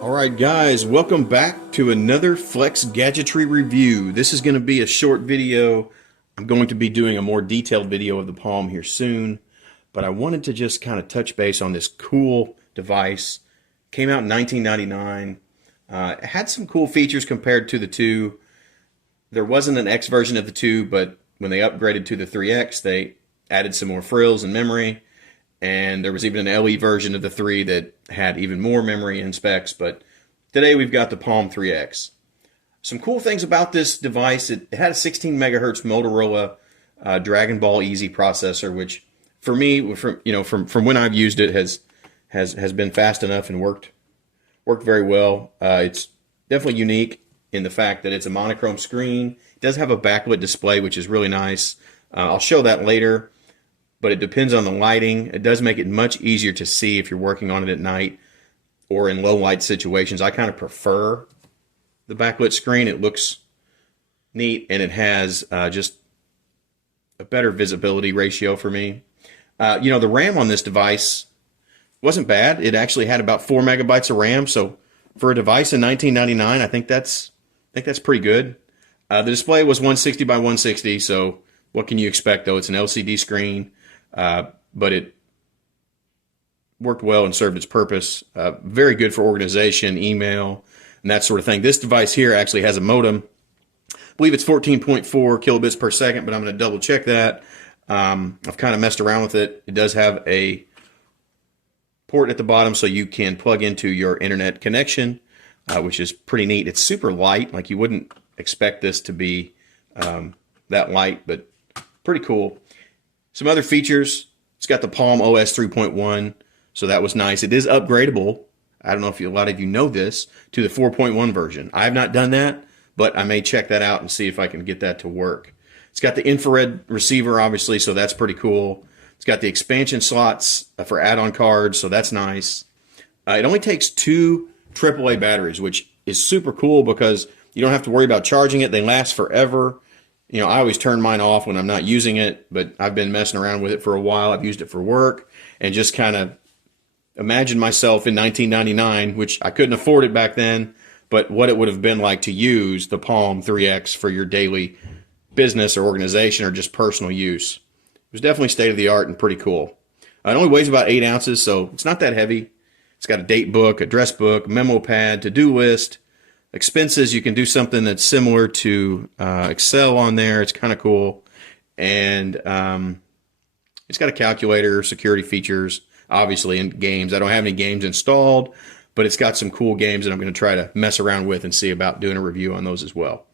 Alright guys, welcome back to another Flex Gadgetry review. This is going to be a short video. I'm going to be doing a more detailed video of the Palm here soon, but I wanted to just kind of touch base on this cool device. Came out in 1999. It had some cool features compared to the 2. There wasn't an X version of the 2, but when they upgraded to the 3X, they added some more frills and memory. And there was even an LE version of the 3 that had even more memory and specs. But today we've got the Palm IIIx. Some cool things about this device: it had a 16 megahertz Motorola Dragon Ball Easy processor, which for me, from when I've used it, has been fast enough and worked very well. It's definitely unique in the fact that it's a monochrome screen. It does have a backlit display, which is really nice. I'll show that later. But it depends on the lighting. It does make it much easier to see if you're working on it at night or in low light situations. I kind of prefer the backlit screen. It looks neat, and it has just a better visibility ratio for me. The RAM on this device wasn't bad. It actually had about 4 megabytes of RAM. So for a device in 1999, I think that's pretty good. The display was 160 by 160. So what can you expect, though? It's an LCD screen. But it worked well and served its purpose. Very good for organization, email, and that sort of thing. This device here actually has a modem. I believe it's 14.4 kilobits per second, but I'm going to double check that. I've kind of messed around with it. It does have a port at the bottom so you can plug into your internet connection, which is pretty neat. It's super light. Like, you wouldn't expect this to be that light, but pretty cool. Some other features: it's got the Palm OS 3.1, so that was nice. It is upgradable. I don't know if a lot of you know this, to the 4.1 version. I have not done that, but I may check that out and see if I can get that to work. It's got the infrared receiver, obviously, so that's pretty cool. It's got the expansion slots for add-on cards, so that's nice. It only takes 2 AAA batteries, which is super cool because you don't have to worry about charging it. They last forever. I always turn mine off when I'm not using it, but I've been messing around with it for a while. I've used it for work, and just kind of imagine myself in 1999, which I couldn't afford it back then, but what it would have been like to use the Palm IIIx for your daily business or organization or just personal use. It was definitely state of the art and pretty cool. It only weighs about 8 ounces, so it's not that heavy. It's got a date book, address book, memo pad, to-do list. Expenses, you can do something that's similar to Excel on there. It's kind of cool. And it's got a calculator, security features, obviously, and games. I don't have any games installed, but it's got some cool games that I'm going to try to mess around with and see about doing a review on those as well.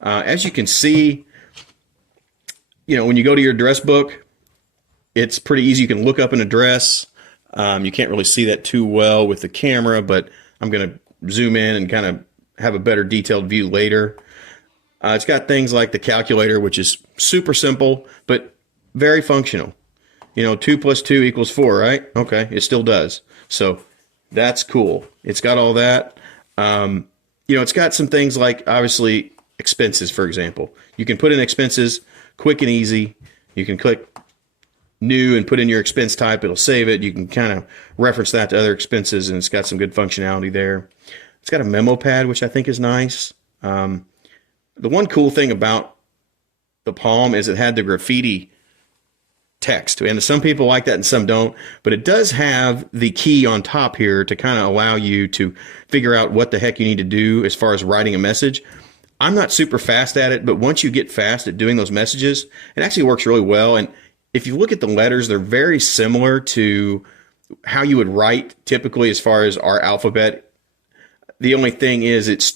As you can see, when you go to your address book, it's pretty easy. You can look up an address. You can't really see that too well with the camera, but I'm going to zoom in and kind of have a better detailed view later. It's got things like the calculator, which is super simple, but very functional. 2 plus 2 equals 4, right? Okay, it still does. So that's cool. It's got all that. It's got some things like, obviously, expenses, for example. You can put in expenses quick and easy. You can click new and put in your expense type. It'll save it. You can kind of reference that to other expenses, and it's got some good functionality there. It's got a memo pad, which I think is nice. The one cool thing about the Palm is it had the graffiti text, and some people like that and some don't, but it does have the key on top here to kind of allow you to figure out what the heck you need to do as far as writing a message. I'm not super fast at it, but once you get fast at doing those messages, it actually works really well. And if you look at the letters, they're very similar to how you would write typically as far as our alphabet. The only thing is it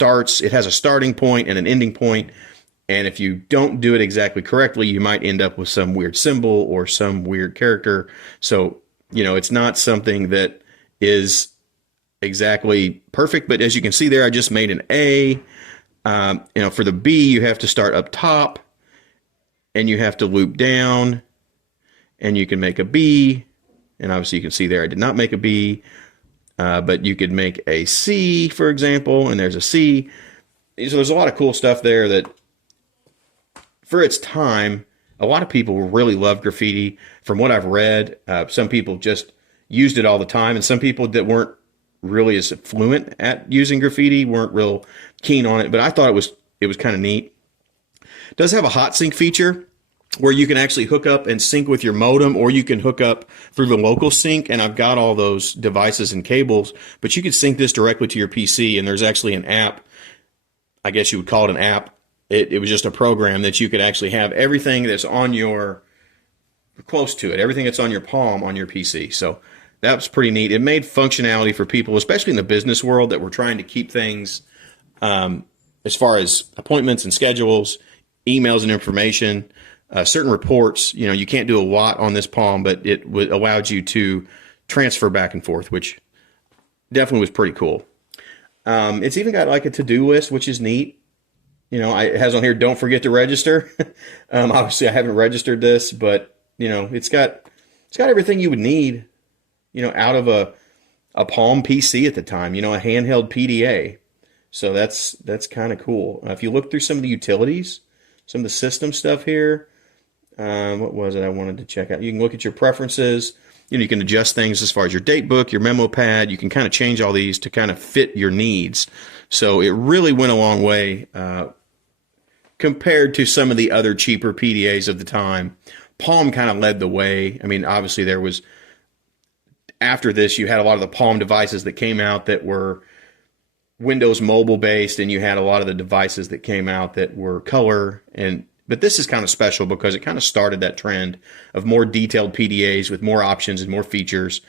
has a starting point and an ending point, and if you don't do it exactly correctly, you might end up with some weird symbol or some weird character. So, it's not something that is exactly perfect, but as you can see there, I just made an A. For the B, you have to start up top, and you have to loop down, and you can make a B, and obviously you can see there I did not make a B. But you could make a C, for example, and there's a C. So there's a lot of cool stuff there that, for its time, a lot of people really love graffiti. From what I've read, some people just used it all the time, and some people that weren't really as fluent at using graffiti, weren't real keen on it, but I thought it was kind of neat. It does have a hot sync feature where you can actually hook up and sync with your modem, or you can hook up through the local sync. And I've got all those devices and cables, but you can sync this directly to your PC. And there's actually an app, I guess you would call it an app. It was just a program that you could actually have everything that's on your, close to it, everything that's on your Palm on your PC. So that was pretty neat. It made functionality for people, especially in the business world, that were trying to keep things as far as appointments and schedules, emails and information. Certain reports, you know, you can't do a lot on this Palm, but it allowed you to transfer back and forth, which definitely was pretty cool. It's even got like a to-do list, which is neat. You know, it has on here, don't forget to register. Obviously, I haven't registered this, but, you know, it's got everything you would need, you know, out of a Palm PC at the time, you know, a handheld PDA. So that's kind of cool. If you look through some of the utilities, some of the system stuff here, what was it I wanted to check out? You can look at your preferences. You know, you can adjust things as far as your date book, your memo pad. You can kind of change all these to kind of fit your needs. So it really went a long way compared to some of the other cheaper PDAs of the time. Palm kind of led the way. I mean, obviously there was, after this, you had a lot of the Palm devices that came out that were Windows mobile based, and you had a lot of the devices that came out that were color. But this is kind of special because it kind of started that trend of more detailed PDAs with more options and more features.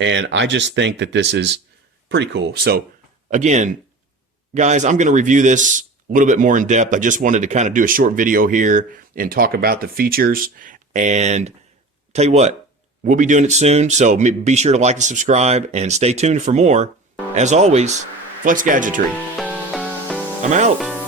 And I just think that this is pretty cool. So again, guys, I'm going to review this a little bit more in depth. I just wanted to kind of do a short video here and talk about the features. And tell you what, we'll be doing it soon. So be sure to like and subscribe and stay tuned for more. As always, Flex Gadgetry. I'm out.